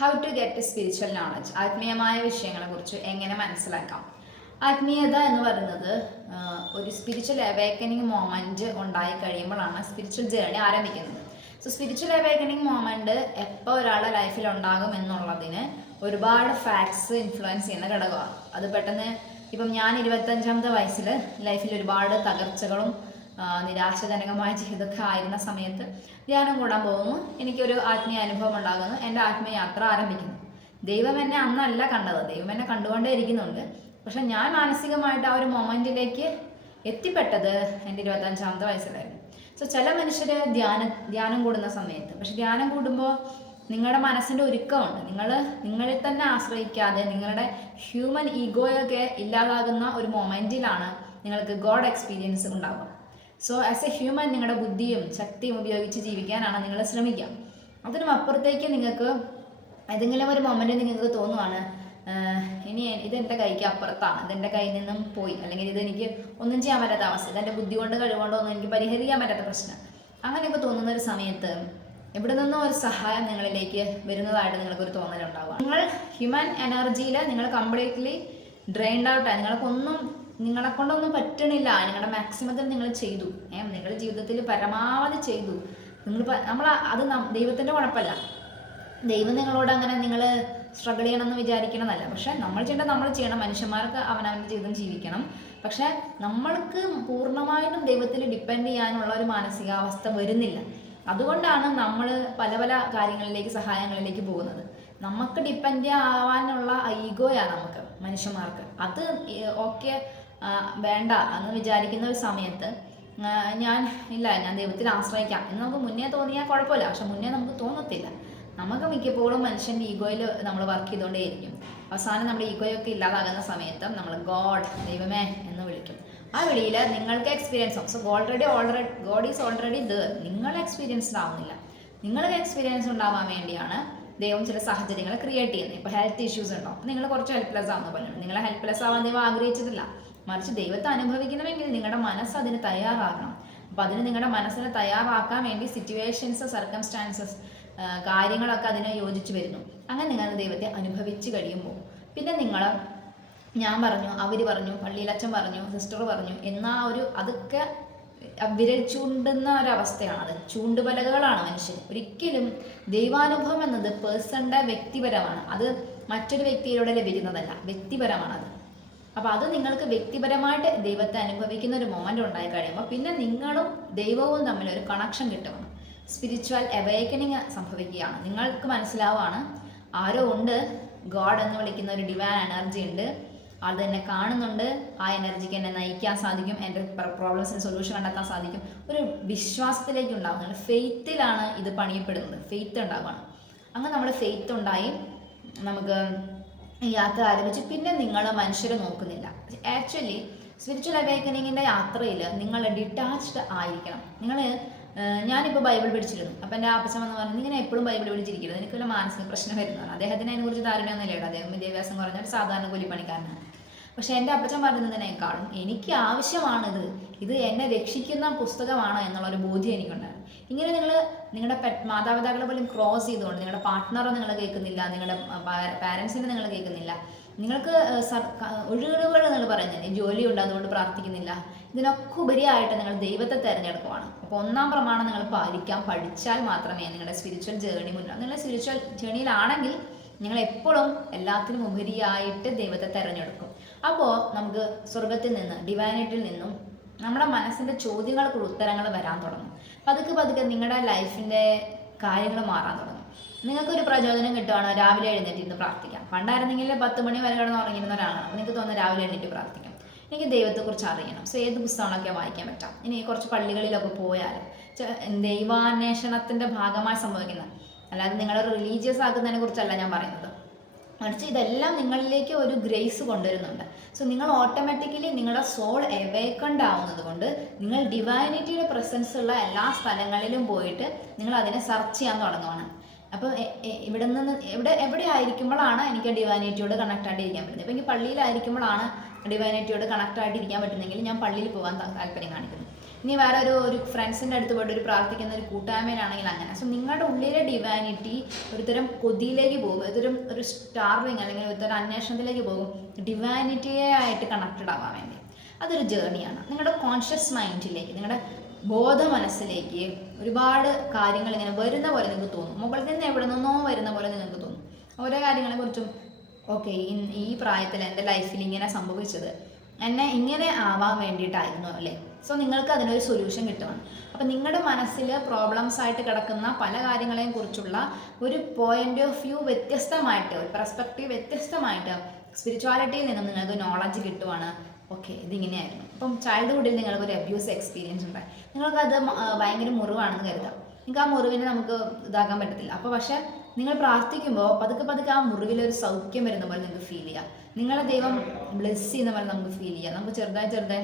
How to get spiritual knowledge, ആത്മീയമായ വിഷയങ്ങളെക്കുറിച്ച് എങ്ങനെ മനസ്സിലാക്കാം. ആത്മീയത എന്ന് പറയുന്നത് ഒരു സ്പിരിച്വൽ അവേക്കനിങ് മൊമെൻറ്റ് ഉണ്ടായി കഴിയുമ്പോഴാണ് സ്പിരിച്വൽ ജേർണി ആരംഭിക്കുന്നത്. സോ സ്പിരിച്വൽ അവേക്കനിങ് മൊമെൻറ്റ് എപ്പോൾ ഒരാളുടെ ലൈഫിൽ ഉണ്ടാകും എന്നുള്ളതിന് ഒരുപാട് ഫാക്ട്സ് ഇൻഫ്ലുവൻസ് ചെയ്യുന്ന ഘടകമാണ്. അത് പെട്ടെന്ന് ഇപ്പം ഞാൻ 25-ാമത്തെ വയസ്സിൽ ലൈഫിൽ ഒരുപാട് തകർച്ചകളും നിരാശജനകമായ ജീവിതമൊക്കെ ആയിരുന്ന സമയത്ത് ധ്യാനം കൂടാൻ പോകുന്നു. എനിക്കൊരു ആത്മീയ അനുഭവം ഉണ്ടാകുന്നു. എൻ്റെ ആത്മീയ യാത്ര ആരംഭിക്കുന്നു. ദൈവം എന്നെ അന്നല്ല കണ്ടത്, ദൈവം എന്നെ കണ്ടുകൊണ്ടേ ഇരിക്കുന്നുണ്ട്. പക്ഷെ ഞാൻ മാനസികമായിട്ട് ആ ഒരു മൊമെൻറ്റിലേക്ക് എത്തിപ്പെട്ടത് എൻ്റെ 25-ാമത്തെ വയസ്സിലായിരുന്നു. സോ ചില മനുഷ്യർ ധ്യാനം കൂടുന്ന സമയത്ത്, പക്ഷെ ധ്യാനം കൂടുമ്പോൾ നിങ്ങളുടെ മനസ്സിൻ്റെ ഒരുക്കമുണ്ട്. നിങ്ങളിൽ തന്നെ ആശ്രയിക്കാതെ നിങ്ങളുടെ ഹ്യൂമൻ ഈഗോയൊക്കെ ഇല്ലാതാകുന്ന ഒരു മൊമെൻറ്റിലാണ് നിങ്ങൾക്ക് ഗോഡ് എക്സ്പീരിയൻസ് ഉണ്ടാവുക. സോ ആസ് എ ഹ്യൂമൻ നിങ്ങളുടെ ബുദ്ധിയും ശക്തിയും ഉപയോഗിച്ച് ജീവിക്കാനാണ് നിങ്ങൾ ശ്രമിക്കുക. അതിനും അപ്പുറത്തേക്ക് നിങ്ങൾക്ക് ഏതെങ്കിലും ഒരു മൊമെൻറ്റ് നിങ്ങൾക്ക് തോന്നുവാണ് ഇനി ഇതെൻ്റെ കൈക്ക് അപ്പുറത്താണ്, ഇതെൻ്റെ കയ്യിൽ നിന്നും പോയി, അല്ലെങ്കിൽ ഇതെനിക്ക് ഒന്നും ചെയ്യാൻ പറ്റാത്ത അവസ്ഥ, ഇതെൻ്റെ ബുദ്ധി കൊണ്ട് കഴിവുകൊണ്ടോ ഒന്നും എനിക്ക് പരിഹരിക്കാൻ പറ്റാത്ത പ്രശ്നം, അങ്ങനെയൊക്കെ തോന്നുന്ന ഒരു സമയത്ത് എവിടെ നിന്നും ഒരു സഹായം നിങ്ങളിലേക്ക് വരുന്നതായിട്ട് നിങ്ങൾക്കൊരു തോന്നലുണ്ടാവുക. നിങ്ങൾ ഹ്യൂമൻ എനർജിയിൽ നിങ്ങൾ കംപ്ലീറ്റ്ലി ഡ്രെയിൻഡ് ഔട്ടായി, നിങ്ങളെ കൊണ്ടൊന്നും പറ്റണില്ല. നിങ്ങളുടെ മാക്സിമത്തിൽ നിങ്ങൾ ചെയ്തു, നിങ്ങളുടെ ജീവിതത്തിൽ പരമാവധി ചെയ്തു. അത് ദൈവത്തിൻ്റെ കുഴപ്പമല്ല. ദൈവം നിങ്ങളോട് അങ്ങനെ നിങ്ങൾ സ്ട്രഗിൾ ചെയ്യണമെന്ന് വിചാരിക്കണമെന്നല്ല. പക്ഷെ നമ്മൾ ചെയ്യണം. മനുഷ്യന്മാർക്ക് അവനവൻ്റെ ജീവിതം ജീവിക്കണം. പക്ഷെ നമ്മൾക്ക് പൂർണ്ണമായിട്ടും ദൈവത്തിൽ ഡിപ്പെൻഡ് ചെയ്യാനുള്ള ഒരു മാനസികാവസ്ഥ വരുന്നില്ല. അതുകൊണ്ടാണ് നമ്മൾ പല പല കാര്യങ്ങളിലേക്ക്, സഹായങ്ങളിലേക്ക് പോകുന്നത്. നമുക്ക് ഡിപ്പെൻഡ് ആവാനുള്ള ഈഗോയാണ് നമുക്ക് മനുഷ്യന്മാർക്ക്. അത് ഓക്കെ വേണ്ട എന്ന് വിചാരിക്കുന്ന ഒരു സമയത്ത് ഞാൻ ദൈവത്തിൽ ആശ്രയിക്കാം എന്ന് നമുക്ക് മുന്നേ തോന്നിയാൽ കുഴപ്പമില്ല. പക്ഷെ മുന്നേ നമുക്ക് തോന്നത്തില്ല. നമുക്ക് മിക്കപ്പോഴും മനുഷ്യൻ്റെ ഈഗോയിൽ നമ്മൾ വർക്ക് ചെയ്തുകൊണ്ടേയിരിക്കും. അവസാനം നമ്മുടെ ഈഗോയൊക്കെ ഇല്ലാതാകുന്ന സമയത്ത് നമ്മൾ ദൈവമേ എന്ന് വിളിക്കും. ആ വിളിയിൽ നിങ്ങൾക്ക് എക്സ്പീരിയൻസ് ആവും. So God is already there. നിങ്ങൾ എക്സ്പീരിയൻസ്ഡ് ആവുന്നില്ല. നിങ്ങൾക്ക് എക്സ്പീരിയൻസ് ഉണ്ടാവാൻ വേണ്ടിയാണ് ദൈവം ചില സാഹചര്യങ്ങൾ ക്രിയേറ്റ് ചെയ്യുന്നത്. ഇപ്പോൾ ഹെൽത്ത് ഇഷ്യൂസ് ഉണ്ടോ, നിങ്ങൾ കുറച്ച് ഹെൽപ്ലെസ് ആവുന്ന പോലെ. നിങ്ങളെ ഹെൽപ്ലെസ് ആവാൻ ദൈവം ആഗ്രഹിച്ചിട്ടില്ല, മറിച്ച് ദൈവത്തെ അനുഭവിക്കണമെങ്കിൽ നിങ്ങളുടെ മനസ്സ് അതിന് തയ്യാറാകണം. അപ്പോൾ അതിന് നിങ്ങളുടെ മനസ്സിനെ തയ്യാറാക്കാൻ വേണ്ടി സിറ്റുവേഷൻസ്, സർക്കംസ്റ്റാൻസസ്, കാര്യങ്ങളൊക്കെ അതിനെ യോജിച്ച് വരുന്നു. അങ്ങനെ നിങ്ങൾ ദൈവത്തെ അനുഭവിച്ച് കഴിയുമ്പോൾ പിന്നെ ഞാൻ പറഞ്ഞു, അവർ പറഞ്ഞു, പള്ളിയിലച്ഛൻ പറഞ്ഞു, സിസ്റ്റർ പറഞ്ഞു അതൊക്കെ വിരൽ ചൂണ്ടുന്ന ഒരവസ്ഥയാണ്. അത് ചൂണ്ടുപലകകളാണ് മനുഷ്യൻ. ഒരിക്കലും ദൈവാനുഭവം എന്നത് പേഴ്സണിൻ്റെ വ്യക്തിപരമാണ്. അത് മറ്റൊരു വ്യക്തിയിലൂടെ ലഭിക്കുന്നതല്ല, വ്യക്തിപരമാണത്. അപ്പോൾ അത് നിങ്ങൾക്ക് വ്യക്തിപരമായിട്ട് ദൈവത്തെ അനുഭവിക്കുന്ന ഒരു മൊമെൻ്റ് ഉണ്ടായി കഴിയുമ്പോൾ പിന്നെ നിങ്ങളും ദൈവവും തമ്മിൽ ഒരു കണക്ഷൻ കിട്ടുകയാണ്. സ്പിരിച്വൽ അവേക്കനിങ് സംഭവിക്കുകയാണ്. നിങ്ങൾക്ക് മനസ്സിലാവുകയാണ് ആരോ ഉണ്ട്, ഗോഡ് എന്ന് വിളിക്കുന്ന ഒരു ഡിവൈൻ എനർജി ഉണ്ട്, അത് എന്നെ കാണുന്നുണ്ട്, ആ എനർജിക്ക് എന്നെ നയിക്കാൻ സാധിക്കും, എൻ്റെ പ്രോബ്ലംസിന് സൊല്യൂഷൻ കണ്ടെത്താൻ സാധിക്കും. ഒരു വിശ്വാസത്തിലേക്ക് ഉണ്ടാകുന്നത്, ഫെയ്ത്തിലാണ് ഇത് പണിയപ്പെടുന്നത്. ഫെയ്ത്ത് ഉണ്ടാവുകയാണ്. അങ്ങനെ നമ്മൾ ഫെയ്ത്ത് ഉണ്ടായി നമുക്ക് യാത്ര ആരംഭിച്ച് പിന്നെ നിങ്ങൾ മനുഷ്യരെ നോക്കുന്നില്ല. ആക്ച്വലി സ്പിരിച്വൽ അവേക്കനിങ്ങിൻ്റെ യാത്രയിൽ നിങ്ങൾ ഡിറ്റാച്ച്ഡ് ആയിരിക്കണം. ഞാനിപ്പോൾ ബൈബിൾ പഠിച്ചിരുന്നു. അപ്പം എൻ്റെ ആപ്പച്ചൻ വന്ന് പറഞ്ഞു, ഇങ്ങനെ എപ്പോഴും ബൈബിൾ പഠിച്ചിരിക്കരുത്, എനിക്ക് വല്ല മാനസിക പ്രശ്നം വരുന്നതാണ്. അദ്ദേഹത്തിന് അതിനെക്കുറിച്ച് ധാരണയൊന്നുമില്ല. അദ്ദേഹം വിദ്യാഭ്യാസം കുറഞ്ഞ ഒരു സാധാരണ കൂലിപ്പണിക്കാരനാണ്. പക്ഷേ എൻ്റെ അപ്പച്ചൻ പറയുന്നതിനേക്കാളും എനിക്ക് ആവശ്യമാണിത്, ഇത് എന്നെ രക്ഷിക്കുന്ന പുസ്തകമാണ് എന്നുള്ളൊരു ബോധ്യം എനിക്കുണ്ടായിരുന്നു. ഇങ്ങനെ നിങ്ങളുടെ മാതാപിതാക്കളെ പോലും ക്രോസ് ചെയ്തുകൊണ്ട് നിങ്ങളുടെ പാർട്ട്ണറെ നിങ്ങൾ കേൾക്കുന്നില്ല, നിങ്ങളുടെ പാരൻസിനെ നിങ്ങൾ കേൾക്കുന്നില്ല, നിങ്ങൾക്ക് ഒഴിവുകൾ നിങ്ങൾ പറയുന്നില്ല, ജോലിയുണ്ട് അതുകൊണ്ട് പ്രാർത്ഥിക്കുന്നില്ല, ഇതിനൊക്കെ ഉപരിയായിട്ട് നിങ്ങൾ ദൈവത്തെ തിരഞ്ഞെടുക്കുവാണ്. അപ്പോൾ ഒന്നാം പ്രമാണം നിങ്ങൾ പഠിച്ചാൽ മാത്രമേ നിങ്ങളുടെ സ്പിരിച്വൽ ജേർണി നിങ്ങൾ സ്പിരിച്വൽ ജേർണിയിലാണെങ്കിൽ നിങ്ങൾ എപ്പോഴും എല്ലാത്തിനും ഉപരിയായിട്ട് ദൈവത്തെ തിരഞ്ഞെടുക്കും. അപ്പോൾ നമുക്ക് സ്വർഗത്തിൽ നിന്ന്, ഡിവൈനിറ്റിയിൽ നിന്നും നമ്മുടെ മനസ്സിൻ്റെ ചോദ്യങ്ങൾക്കുള്ള ഉത്തരങ്ങൾ വരാൻ തുടങ്ങും. പതുക്കെ നിങ്ങളുടെ ലൈഫിൻ്റെ കാര്യങ്ങൾ മാറാൻ തുടങ്ങും. നിങ്ങൾക്കൊരു പ്രചോദനം കിട്ടുകയാണോ, രാവിലെ എഴുന്നേറ്റിരുന്ന് പ്രാർത്ഥിക്കാം. പണ്ടായിരുന്നെങ്കിൽ 10 മണി വരെ കിടന്ന് ഉറങ്ങിയിരുന്ന ഒരാളാണ്. അപ്പോൾ നിങ്ങൾക്ക് തോന്നുന്നു രാവിലെ എഴുന്നേറ്റ് പ്രാർത്ഥിക്കാം, എനിക്ക് ദൈവത്തെക്കുറിച്ച് അറിയണം. സോ ഏത് പുസ്തകങ്ങളൊക്കെ വായിക്കാൻ പറ്റാം. ഇനി കുറച്ച് പള്ളികളിലൊക്കെ പോയാൽ ദൈവാന്വേഷണത്തിൻ്റെ ഭാഗമായി സംഭവിക്കുന്നത്, അല്ലാതെ നിങ്ങളെ റിലീജിയസ് ആക്കുന്നതിനെ കുറിച്ചല്ല ഞാൻ പറയുന്നത്. മറിച്ച് ഇതെല്ലാം നിങ്ങളിലേക്ക് ഒരു ഗ്രേസ് കൊണ്ടുവരുന്നുണ്ട്. സോ നിങ്ങൾ ഓട്ടോമാറ്റിക്കലി നിങ്ങളുടെ സോൾ അവേക്കൺഡ് ആവുന്നത് കൊണ്ട് നിങ്ങൾ ഡിവൈനിറ്റിയുടെ പ്രസൻസ് ഉള്ള എല്ലാ സ്ഥലങ്ങളിലും പോയിട്ട് നിങ്ങൾ അതിനെ സെർച്ച് ചെയ്യാൻ തുടങ്ങുകയാണ്. അപ്പോൾ എവിടെ ആയിരിക്കുമ്പോഴാണ് എനിക്ക് ഡിവൈനിറ്റിയോട് കണക്ട് ആയിട്ടിരിക്കാൻ പറ്റുന്നത്. ഇപ്പോൾ എനിക്ക് പള്ളിയിലായിരിക്കുമ്പോഴാണ് ഡിവൈനിറ്റിയോട് കണക്ട് ആയിട്ടിരിക്കാൻ പറ്റുന്നെങ്കിൽ ഞാൻ പള്ളിയിൽ പോകാൻ താല്പര്യം കാണിക്കുന്നു. ഇനി വേറെ ഒരു ഫ്രണ്ട്സിൻ്റെ അടുത്ത് പോയിട്ട് ഒരു പ്രാർത്ഥിക്കുന്ന ഒരു കൂട്ടായ്മയിലാണെങ്കിൽ അങ്ങനെ. സോ നിങ്ങളുടെ ഉള്ളിലെ ഡിവാനിറ്റി ഒരുതരം കൊതിയിലേക്ക് പോകും, ഒരു സ്റ്റാർവിങ് അല്ലെങ്കിൽ ഒരുതരം അന്വേഷണത്തിലേക്ക് പോകും, ഡിവാനിറ്റിയെ ആയിട്ട് കണക്റ്റഡ് ആവാൻ വേണ്ടി. അതൊരു ജേർണിയാണ്. നിങ്ങളുടെ കോൺഷ്യസ് മൈൻഡിലേക്ക്, നിങ്ങളുടെ ബോധ മനസ്സിലേക്ക് ഒരുപാട് കാര്യങ്ങൾ ഇങ്ങനെ വരുന്ന പോലെ നിങ്ങൾക്ക് തോന്നും. മുകളിൽ നിന്ന് എവിടെ നിന്നോ വരുന്ന പോലെ നിങ്ങൾക്ക് തോന്നും. ഓരോ കാര്യങ്ങളെക്കുറിച്ചും ഓക്കെ, ഈ പ്രായത്തിൽ എൻ്റെ ലൈഫിൽ ഇങ്ങനെ സംഭവിച്ചത് എന്നെ ഇങ്ങനെ ആവാൻ വേണ്ടിയിട്ടായിരുന്നു അല്ലേ. സോ നിങ്ങൾക്ക് അതിനൊരു സൊല്യൂഷൻ കിട്ടുകയാണ്. അപ്പം നിങ്ങളുടെ മനസ്സിൽ പ്രോബ്ലംസ് ആയിട്ട് കിടക്കുന്ന പല കാര്യങ്ങളെയും കുറിച്ചുള്ള ഒരു പോയിന്റ് ഓഫ് വ്യൂ വ്യത്യസ്തമായിട്ട്, ഒരു പെർസ്പെക്റ്റീവ് വ്യത്യസ്തമായിട്ട് സ്പിരിച്വാലിറ്റിയിൽ നിന്നും നിങ്ങൾക്ക് നോളജ് കിട്ടുവാണ്. ഓക്കെ, ഇതിങ്ങനെയായിരുന്നു. ഇപ്പം ചൈൽഡ്ഹുഡിൽ നിങ്ങൾക്കൊരു അബ്യൂസ് എക്സ്പീരിയൻസ് ഉണ്ടായി, നിങ്ങൾക്കത് ഭയങ്കര മുറിവാണെന്ന് കരുതാം. നിങ്ങൾക്ക് ആ മുറിവിനെ നമുക്ക് ഇതാക്കാൻ പറ്റത്തില്ല. അപ്പോൾ പക്ഷേ നിങ്ങൾ പ്രാർത്ഥിക്കുമ്പോൾ പതുക്കെ ആ മുറിവിലൊരു സൗഖ്യം വരുന്ന പോലെ നിങ്ങൾക്ക് ഫീൽ ചെയ്യുക. നിങ്ങളെ ദൈവം ബ്ലെസ് ചെയ്യുന്ന പോലെ നമുക്ക് ഫീൽ ചെയ്യുക. നമുക്ക് ചെറുതായി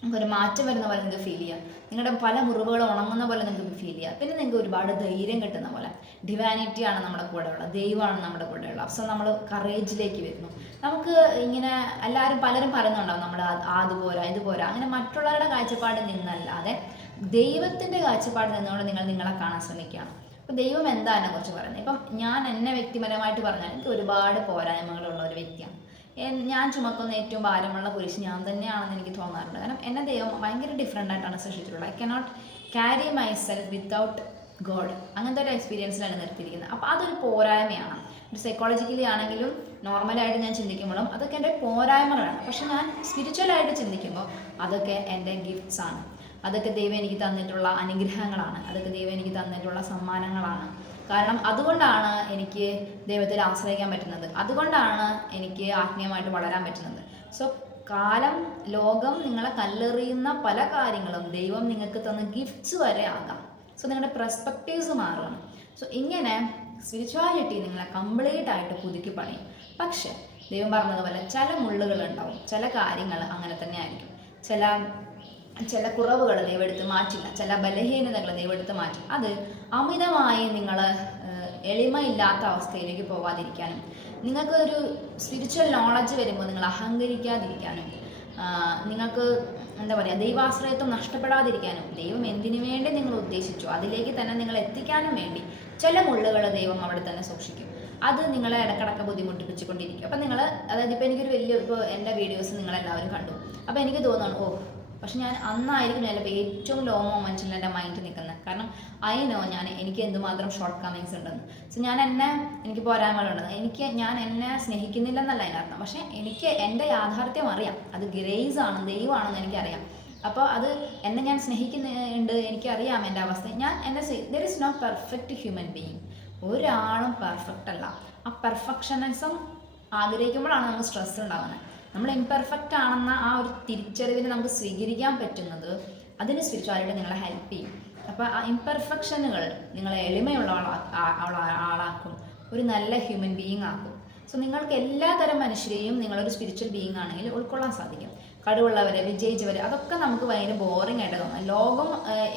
നമുക്കൊരു മാറ്റം വരുന്ന പോലെ നിങ്ങൾക്ക് ഫീൽ ചെയ്യുക. നിങ്ങളുടെ പല മുറിവുകളും ഉണങ്ങുന്ന പോലെ നിങ്ങൾക്ക് ഫീൽ ചെയ്യുക. പിന്നെ നിങ്ങൾക്ക് ഒരുപാട് ധൈര്യം കിട്ടുന്ന പോലെ. ഡിവാനിറ്റിയാണ് നമ്മുടെ കൂടെയുള്ള, ദൈവമാണ് നമ്മുടെ കൂടെയുള്ള. സോ നമ്മൾ കറേജിലേക്ക് വരുന്നു. നമുക്ക് ഇങ്ങനെ പലരും പറയുന്നുണ്ടാവും നമ്മൾ അതുപോരാ ഇതുപോരാ, അങ്ങനെ മറ്റുള്ളവരുടെ കാഴ്ചപ്പാടിൽ നിന്നല്ലാതെ ദൈവത്തിൻ്റെ കാഴ്ചപ്പാടിൽ നിന്നുകൊണ്ട് നിങ്ങളെ കാണാൻ ശ്രമിക്കുകയാണ്. അപ്പോൾ ദൈവം എന്താ എന്നെക്കുറിച്ച് പറയുന്നത്? ഇപ്പം ഞാൻ എന്നെ വ്യക്തിപരമായിട്ട് പറഞ്ഞാൽ എനിക്ക് ഒരുപാട് പോരായ്മകളുള്ള ഒരു വ്യക്തിയാണ്. ഞാൻ ചുമക്കുന്ന ഏറ്റവും ഭാരമുള്ള കുരിശ് ഞാൻ തന്നെയാണെന്ന് എനിക്ക് തോന്നാറുണ്ട്. കാരണം എന്നെ ദൈവം ഭയങ്കര ഡിഫറെൻ്റ് ആയിട്ടാണ് സൃഷ്ടിച്ചിട്ടുള്ളത്. I cannot carry myself without God. അങ്ങനത്തെ ഒരു എക്സ്പീരിയൻസിലാണ് നിർത്തിയിരിക്കുന്നത്. അപ്പോൾ അതൊരു പോരായ്മയാണ്. ഒരു സൈക്കോളജിക്കലി ആണെങ്കിലും നോർമലായിട്ട് ഞാൻ ചിന്തിക്കുമ്പോഴും അതൊക്കെ എൻ്റെ പോരായ്മകളാണ്. പക്ഷെ ഞാൻ സ്പിരിച്വലായിട്ട് ചിന്തിക്കുമ്പോൾ അതൊക്കെ എൻ്റെ ഗിഫ്റ്റ്സ് ആണ്. അതൊക്കെ ദൈവം എനിക്ക് തന്നിട്ടുള്ള അനുഗ്രഹങ്ങളാണ്. അതൊക്കെ ദൈവം എനിക്ക് തന്നിട്ടുള്ള സമ്മാനങ്ങളാണ്. കാരണം അതുകൊണ്ടാണ് എനിക്ക് ദൈവത്തിൽ ആശ്രയിക്കാൻ പറ്റുന്നത്. അതുകൊണ്ടാണ് എനിക്ക് ആത്മീയമായിട്ട് വളരാൻ പറ്റുന്നത്. സോ ലോകം നിങ്ങളെ കല്ലെറിയുന്ന പല കാര്യങ്ങളും ദൈവം നിങ്ങൾക്ക് തന്ന ഗിഫ്റ്റ്സ് വരെ ആകാം. സോ നിങ്ങളുടെ പെർസ്പെക്റ്റീവ്സ് മാറുകയാണ്. സോ ഇങ്ങനെ സ്പിരിച്വാലിറ്റി നിങ്ങളെ കംപ്ലീറ്റ് ആയിട്ട് പുതുക്കി പണിയും. പക്ഷെ ദൈവം പറഞ്ഞതുപോലെ ചില മുള്ളുകളുണ്ടാവും, ചില കാര്യങ്ങൾ അങ്ങനെ തന്നെ ആയിരിക്കും. ചില കുറവുകൾ ദൈവം എടുത്ത് മാറ്റില്ല, ചില ബലഹീനതകൾ ദൈവം എടുത്ത് മാറ്റും. അത് അമിതമായി നിങ്ങൾ എളിമയില്ലാത്ത അവസ്ഥയിലേക്ക് പോകാതിരിക്കാനും, നിങ്ങൾക്ക് ഒരു സ്പിരിച്വൽ നോളജ് വരുമ്പോൾ നിങ്ങൾ അഹങ്കരിക്കാതിരിക്കാനും, നിങ്ങൾക്ക് എന്താ പറയുക, ദൈവാശ്രയത്വം നഷ്ടപ്പെടാതിരിക്കാനും, ദൈവം എന്തിനു വേണ്ടി നിങ്ങൾ ഉദ്ദേശിച്ചു അതിലേക്ക് തന്നെ നിങ്ങൾ എത്തിക്കാനും വേണ്ടി ചില മുള്ളുകൾ ദൈവം അവിടെ തന്നെ സൂക്ഷിക്കും. അത് നിങ്ങളെ ഇടക്കിടക്ക് ബുദ്ധിമുട്ടിപ്പിച്ചുകൊണ്ടിരിക്കും. അപ്പം അതായത് ഇപ്പോൾ ഇപ്പോൾ എൻ്റെ വീഡിയോസ് നിങ്ങളെല്ലാവരും കണ്ടു. അപ്പോൾ എനിക്ക് തോന്നുന്നു പക്ഷെ ഞാൻ അന്നായിരിക്കും ചിലപ്പോൾ ഏറ്റവും ലോ മൊമെൻറ്റിൽ എൻ്റെ മൈൻഡ് നിൽക്കുന്നത്. കാരണം എനിക്ക് എന്തുമാത്രം ഷോർട്ട് കമ്മിങ്സ് ഉണ്ടെന്ന്. സോ എനിക്ക് പോരായ്മകളുണ്ടെന്ന്, ഞാൻ എന്നെ സ്നേഹിക്കുന്നില്ലെന്നല്ല അതിനർത്ഥം. പക്ഷേ എനിക്ക് എൻ്റെ യാഥാർത്ഥ്യം അറിയാം, അത് ഗ്രേസ് ആണ്, ദൈവമാണെന്ന് എനിക്കറിയാം. അപ്പോൾ അത് എന്നെ ഞാൻ സ്നേഹിക്കുന്നുണ്ട്, എനിക്കറിയാം എൻ്റെ അവസ്ഥ. There is no perfect human being. ഒരാളും പെർഫെക്റ്റ് അല്ല. ആ പെർഫെക്ഷനിസം ആഗ്രഹിക്കുമ്പോഴാണ് നമുക്ക് സ്ട്രെസ് ഉണ്ടാകുന്നത്. നമ്മൾ ഇംപെർഫെക്റ്റ് ആണെന്ന ആ ഒരു തിരിച്ചറിവിന് നമുക്ക് സ്വീകരിക്കാൻ പറ്റുന്നത്, അതിന് സ്പിരിച്വാലിറ്റി നിങ്ങളെ ഹെൽപ്പ് ചെയ്യും. അപ്പോൾ ആ ഇംപെർഫെക്ഷനുകൾ നിങ്ങളെ എളിമയുള്ള ആളാക്കും, ഒരു നല്ല ഹ്യൂമൻ ബീയിങ് ആക്കും. സോ നിങ്ങൾക്ക് എല്ലാതരം മനുഷ്യരെയും നിങ്ങളൊരു സ്പിരിച്വൽ ബീയിങ് ആണെങ്കിൽ ഉൾക്കൊള്ളാൻ സാധിക്കും. കഴിവുള്ളവരെ, വിജയിച്ചവരെ, അതൊക്കെ നമുക്ക് ഭയങ്കര ബോറിംഗ് ആയിട്ട് തോന്നും. ലോകം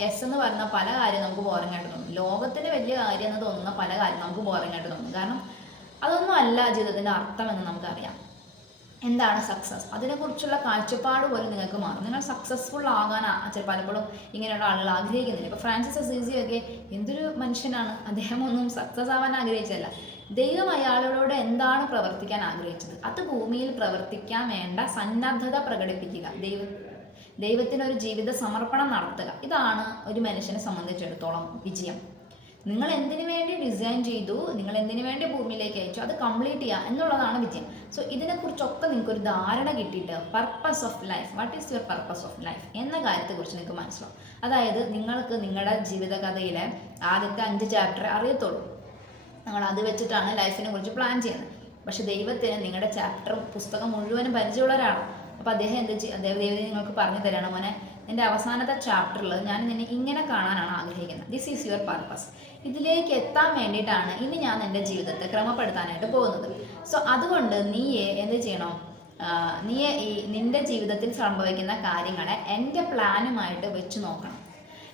എന്ന് പറയുന്ന പല കാര്യം നമുക്ക് ബോറിംഗ് ആയിട്ട് തോന്നും. ലോകത്തിന് വലിയ കാര്യം എന്ന് തോന്നുന്ന പല കാര്യം നമുക്ക് ബോറിംഗ് ആയിട്ട് തോന്നും. കാരണം അതൊന്നും അല്ല ജീവിതത്തിൻ്റെ അർത്ഥമെന്ന് നമുക്കറിയാം. എന്താണ് സക്സസ്, അതിനെക്കുറിച്ചുള്ള കാഴ്ചപ്പാട് പോലും നിങ്ങൾക്ക് മാറും. നിങ്ങൾ സക്സസ്ഫുൾ ആകാൻ പലപ്പോഴും ഇങ്ങനെയുള്ള ആളുകൾ ആഗ്രഹിക്കുന്നില്ല. ഇപ്പോൾ ഫ്രാൻസിസ് അസീസിയൊക്കെ എന്തൊരു മനുഷ്യനാണ്, അദ്ദേഹം ഒന്നും സക്സസ് ആവാൻ ആഗ്രഹിച്ചതല്ല. ദൈവം അയാളോട് എന്താണ് പ്രവർത്തിക്കാൻ ആഗ്രഹിച്ചത്, അത് ഭൂമിയിൽ പ്രവർത്തിക്കാൻ വേണ്ട സന്നദ്ധത പ്രകടിപ്പിക്കുക, ദൈവത്തിനൊരു ജീവിത സമർപ്പണം നടത്തുക. ഇതാണ് ഒരു മനുഷ്യനെ സംബന്ധിച്ചിടത്തോളം വിജയം. നിങ്ങൾ എന്തിനു വേണ്ടി ഡിസൈൻ ചെയ്തു, നിങ്ങൾ എന്തിനു വേണ്ടി ഭൂമിയിലേക്ക് അയച്ചു, അത് കംപ്ലീറ്റ് ചെയ്യുക എന്നുള്ളതാണ് വിജയം. സോ ഇതിനെക്കുറിച്ചൊക്കെ നിങ്ങൾക്കൊരു ധാരണ കിട്ടിയിട്ട് purpose of life, what is your purpose of life എന്ന കാര്യത്തെക്കുറിച്ച് നിങ്ങൾക്ക് മനസ്സിലാവും. അതായത് നിങ്ങൾക്ക് നിങ്ങളുടെ ജീവിതകഥയിലെ ആദ്യത്തെ 5 ചാപ്റ്റർ അറിയത്തുള്ളൂ. നിങ്ങൾ അത് വെച്ചിട്ടാണ് ലൈഫിനെ കുറിച്ച് പ്ലാൻ ചെയ്യുന്നത്. പക്ഷെ ദൈവത്തിന് നിങ്ങളുടെ പുസ്തകം മുഴുവനും പരിചയമുള്ള ഒരാളാണ്. അപ്പോൾ അദ്ദേഹം ദൈവം നിങ്ങൾക്ക് പറഞ്ഞു തരണം, മോനെ എൻ്റെ അവസാനത്തെ ചാപ്റ്ററിൽ ഞാൻ നിന്നെ ഇങ്ങനെ കാണാനാണ് ആഗ്രഹിക്കുന്നത്. This is your purpose. ഇതിലേക്ക് എത്താൻ വേണ്ടിയിട്ടാണ് ഇനി ഞാൻ എൻ്റെ ജീവിതത്തെ ക്രമപ്പെടുത്താനായിട്ട് പോകുന്നത്. സോ അതുകൊണ്ട് നീ എന്ത് ചെയ്യണം, നിൻ്റെ ജീവിതത്തിൽ സംഭവിക്കുന്ന കാര്യങ്ങളെ എൻ്റെ പ്ലാനുമായിട്ട് വെച്ച് നോക്കണം.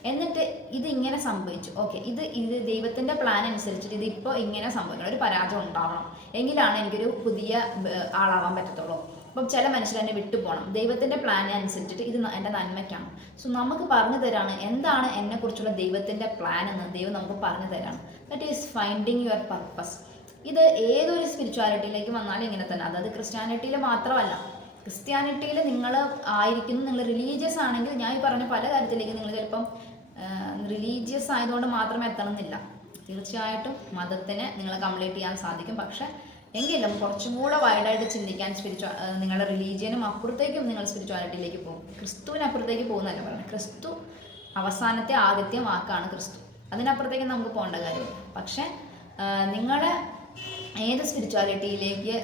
എന്നിട്ട് ഇതിങ്ങനെ സംഭവിച്ചു, ഓക്കെ, ഇത് ദൈവത്തിൻ്റെ പ്ലാൻ അനുസരിച്ചിട്ട് ഇതിപ്പോൾ ഇങ്ങനെ സംഭവിക്കണം, ഒരു പരാജയം ഉണ്ടാവണം, എങ്കിലാണ് എനിക്കൊരു പുതിയ ആളാവാൻ പറ്റത്തുള്ളൂ. അപ്പം ചില മനുഷ്യർ എന്നെ വിട്ടു പോകണം, ദൈവത്തിൻ്റെ പ്ലാൻ അനുസരിച്ചിട്ട് ഇത് എൻ്റെ നന്മയ്ക്കാണ്. സോ നമുക്ക് പറഞ്ഞു തരാണ് എന്താണ് എന്നെക്കുറിച്ചുള്ള ദൈവത്തിൻ്റെ പ്ലാൻ എന്ന് ദൈവം നമുക്ക് പറഞ്ഞു തരാണ്. That is finding your purpose. ഇത് ഏതൊരു സ്പിരിച്വാലിറ്റിയിലേക്ക് വന്നാലും ഇങ്ങനെ തന്നെ, അതായത് ക്രിസ്ത്യാനിറ്റിയിൽ മാത്രമല്ല. ക്രിസ്ത്യാനിറ്റിയിൽ നിങ്ങൾ ആയിരിക്കുന്നു, നിങ്ങൾ റിലീജിയസ് ആണെങ്കിൽ ഞാൻ ഈ പറഞ്ഞ പല കാര്യത്തിലേക്ക് നിങ്ങൾ ചിലപ്പം റിലീജിയസ് ആയതുകൊണ്ട് മാത്രമേ എത്തണമെന്നില്ല. തീർച്ചയായിട്ടും മതത്തിനെ നിങ്ങൾ കംപ്ലീറ്റ് ചെയ്യാൻ സാധിക്കും. പക്ഷെ എങ്കിലും കുറച്ചും കൂടെ വൈഡായിട്ട് ചിന്തിക്കാൻ നിങ്ങളുടെ റിലീജിയനും അപ്പുറത്തേക്കും നിങ്ങൾ സ്പിരിച്വാലിറ്റിയിലേക്ക് പോകും. ക്രിസ്തുവിനപ്പുറത്തേക്ക് പോകുന്നതല്ല പറയുന്നത്. ക്രിസ്തു അവസാനത്തെ ആദ്യത്തെ വാക്കാണ് ക്രിസ്തു. അതിനപ്പുറത്തേക്ക് നമുക്ക് പോകേണ്ട കാര്യമില്ല. പക്ഷെ നിങ്ങളെ ഏത് സ്പിരിച്വാലിറ്റിയിലേക്ക്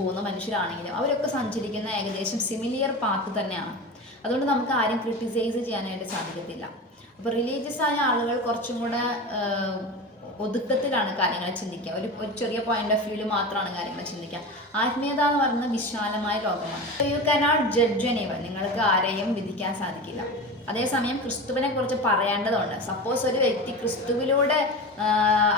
പോകുന്ന മനുഷ്യരാണെങ്കിലും അവരൊക്കെ സഞ്ചരിക്കുന്ന ഏകദേശം സിമിലിയർ പാത്ത് തന്നെയാണ്. അതുകൊണ്ട് നമുക്ക് ആരും ക്രിട്ടിസൈസ് ചെയ്യാനായിട്ട് സാധിക്കത്തില്ല. അപ്പോൾ റിലീജിയസ് ആയ ആളുകൾ കുറച്ചും കൂടെ ഒതുക്കത്തിലാണ് കാര്യങ്ങളെ ചിന്തിക്കുക. ഒരു ചെറിയ പോയിന്റ് ഓഫ് വ്യൂവിൽ മാത്രമാണ് കാര്യങ്ങൾ ചിന്തിക്കുക. ആത്മീയത എന്ന് പറയുന്നത് വിശാലമായ ലോകമാണ്. You cannot judge anyone. നിങ്ങൾക്ക് ആരെയും വിധിക്കാൻ സാധിക്കില്ല. അതേസമയം ക്രിസ്തുവിനെ കുറിച്ച് പറയേണ്ടതുണ്ട്. സപ്പോസ് ഒരു വ്യക്തി ക്രിസ്തുവിലൂടെ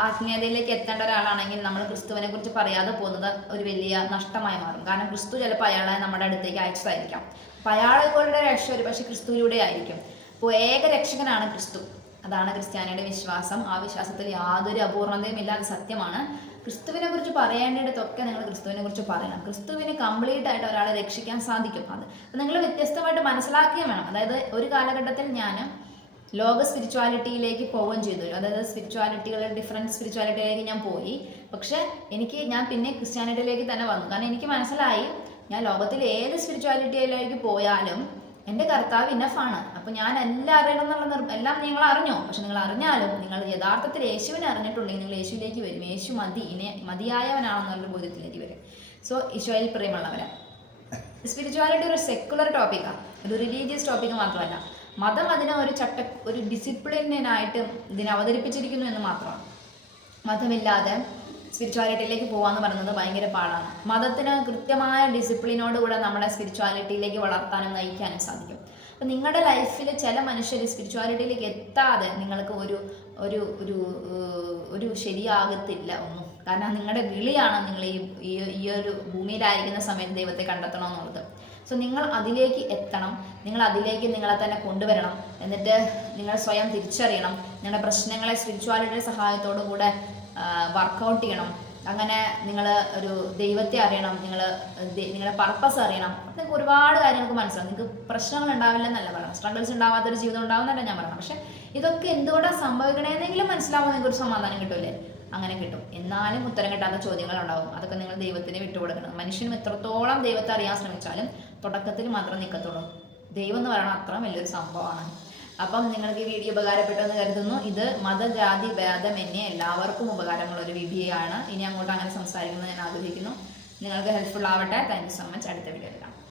ആത്മീയതയിലേക്ക് എത്തേണ്ട ഒരാളാണെങ്കിൽ നമ്മൾ ക്രിസ്തുവിനെ കുറിച്ച് പറയാതെ പോകുന്നത് ഒരു വലിയ നഷ്ടമായി മാറും. കാരണം ക്രിസ്തു ചിലപ്പോൾ അയാളെ നമ്മുടെ അടുത്തേക്ക് അയച്ചതായിരിക്കാം. അപ്പോൾ അയാളുടെ രക്ഷ ഒരു പക്ഷേ ക്രിസ്തുവിലൂടെ ആയിരിക്കും. അപ്പോൾ ഏക രക്ഷകനാണ് ക്രിസ്തു. അതാണ് ക്രിസ്ത്യാനിയുടെ വിശ്വാസം. ആ വിശ്വാസത്തിൽ യാതൊരു അപൂർണതയും ഇല്ല. അത് സത്യമാണ്. ക്രിസ്തുവിനെ കുറിച്ച് പറയേണ്ടിടത്തൊക്കെ നിങ്ങൾ ക്രിസ്തുവിനെ കുറിച്ച് പറയണം. ക്രിസ്തുവിനെ കംപ്ലീറ്റ് ആയിട്ട് ഒരാളെ രക്ഷിക്കാൻ സാധിക്കും. അത് നിങ്ങൾ വ്യത്യസ്തമായിട്ട് മനസ്സിലാക്കുകയും വേണം. അതായത് ഒരു കാലഘട്ടത്തിൽ ഞാൻ ലോക സ്പിരിച്വാലിറ്റിയിലേക്ക് പോവുകയും ചെയ്തു. അതായത് ഡിഫറെൻറ്റ് സ്പിരിച്വാലിറ്റിയിലേക്ക് ഞാൻ പോയി. പക്ഷെ ഞാൻ പിന്നെ ക്രിസ്ത്യാനിറ്റിയിലേക്ക് തന്നെ വന്നു. കാരണം എനിക്ക് മനസ്സിലായി ഞാൻ ലോകത്തിൽ ഏത് സ്പിരിച്വാലിറ്റിയിലേക്ക് പോയാലും എൻ്റെ കർത്താവ് ഇനഫാണ്. അപ്പോൾ ഞാൻ എല്ലാം അറിയണം എന്നുള്ള എല്ലാം നിങ്ങൾ അറിഞ്ഞോ? പക്ഷെ നിങ്ങൾ അറിഞ്ഞാലും നിങ്ങൾ യഥാർത്ഥത്തിൽ യേശുവിനെ അറിഞ്ഞിട്ടുണ്ടെങ്കിൽ നിങ്ങൾ യേശുവിലേക്ക് വരും. യേശു മതിയായവനാണെന്നുള്ള ബോധ്യത്തിലേക്ക് വരും. സോ ഈശോയിൽ പ്രിയമുള്ളവരെ, സ്പിരിച്വാലിറ്റി ഒരു സെക്കുലർ ടോപ്പിക്കാണ്, ഒരു റിലീജിയസ് ടോപ്പിക്ക് മാത്രമല്ല. മതം അതിനെ ഒരു ഡിസിപ്ലിനായിട്ട് ഇതിനെ അവതരിപ്പിച്ചിരിക്കുന്നു എന്ന് മാത്രമാണ്. മതമില്ലാതെ സ്പിരിച്വാലിറ്റിയിലേക്ക് പോകാമെന്ന് പറയുന്നത് ഭയങ്കര പാടാണ്. മതത്തിന് കൃത്യമായ ഡിസിപ്ലിനോടുകൂടെ നമ്മുടെ സ്പിരിച്വാലിറ്റിയിലേക്ക് വളർത്താനും നയിക്കാനും സാധിക്കും. അപ്പം നിങ്ങളുടെ ലൈഫിൽ ചില മനുഷ്യർ സ്പിരിച്വാലിറ്റിയിലേക്ക് എത്താതെ നിങ്ങൾക്ക് ഒരു ശരിയാകത്തില്ല ഒന്നും. കാരണം നിങ്ങളുടെ വിളിയാണ് നിങ്ങൾ ഈ ഒരു ഭൂമിയിലായിരിക്കുന്ന സമയത്ത് ദൈവത്തെ കണ്ടെത്തണമെന്നുള്ളത്. സോ നിങ്ങൾ അതിലേക്ക് എത്തണം. നിങ്ങൾ അതിലേക്ക് നിങ്ങളെ തന്നെ കൊണ്ടുവരണം. എന്നിട്ട് നിങ്ങൾ സ്വയം തിരിച്ചറിയണം. നിങ്ങളുടെ പ്രശ്നങ്ങളെ സ്പിരിച്വാലിറ്റിയുടെ സഹായത്തോടു കൂടെ വർക്കൗട്ട് ചെയ്യണം. അങ്ങനെ നിങ്ങൾ ഒരു ദൈവത്തെ അറിയണം, നിങ്ങളുടെ പർപ്പസ് അറിയണം. നിങ്ങൾക്ക് ഒരുപാട് കാര്യങ്ങൾക്ക് മനസ്സിലാവും. നിങ്ങൾക്ക് പ്രശ്നങ്ങൾ ഉണ്ടാവില്ല എന്നല്ല പറയണം, സ്ട്രഗിൾസ് ഉണ്ടാവാത്തൊരു ജീവിതം ഉണ്ടാവുന്നതല്ല ഞാൻ പറയണം. പക്ഷെ ഇതൊക്കെ എന്തുകൊണ്ടാണ് സംഭവിക്കണമെന്നെങ്കിലും മനസ്സിലാവുമ്പോൾ നിങ്ങൾക്ക് ഒരു സമാധാനം കിട്ടില്ലേ? അങ്ങനെ കിട്ടും. എന്നാലും ഉത്തരം കിട്ടാത്ത ചോദ്യങ്ങൾ ഉണ്ടാവും. അതൊക്കെ നിങ്ങൾ ദൈവത്തിന് വിട്ടുകൊടുക്കണം. മനുഷ്യനും എത്രത്തോളം ദൈവത്തെ അറിയാൻ ശ്രമിച്ചാലും തുടക്കത്തിൽ മാത്രം നിൽക്കത്തുള്ളൂ. ദൈവം എന്ന് പറയുന്നത് അത്ര വലിയൊരു സംഭവമാണ്. അപ്പം നിങ്ങൾക്ക് ഈ വീഡിയോ ഉപകാരപ്പെട്ടെന്ന് കരുതുന്നു. ഇത് മതജാതി ഭേദമന്യേ എല്ലാവർക്കും ഉപകാരമുള്ള ഒരു വീഡിയോ ആണ്. ഇനി അങ്ങോട്ട് അങ്ങനെ സംസാരിക്കുന്നത് ഞാൻ ആഗ്രഹിക്കുന്നു. നിങ്ങൾക്ക് ഹെൽപ്ഫുൾ ആവട്ടെ. Thank you so much. അടുത്ത വീഡിയോയിൽ കാണാം.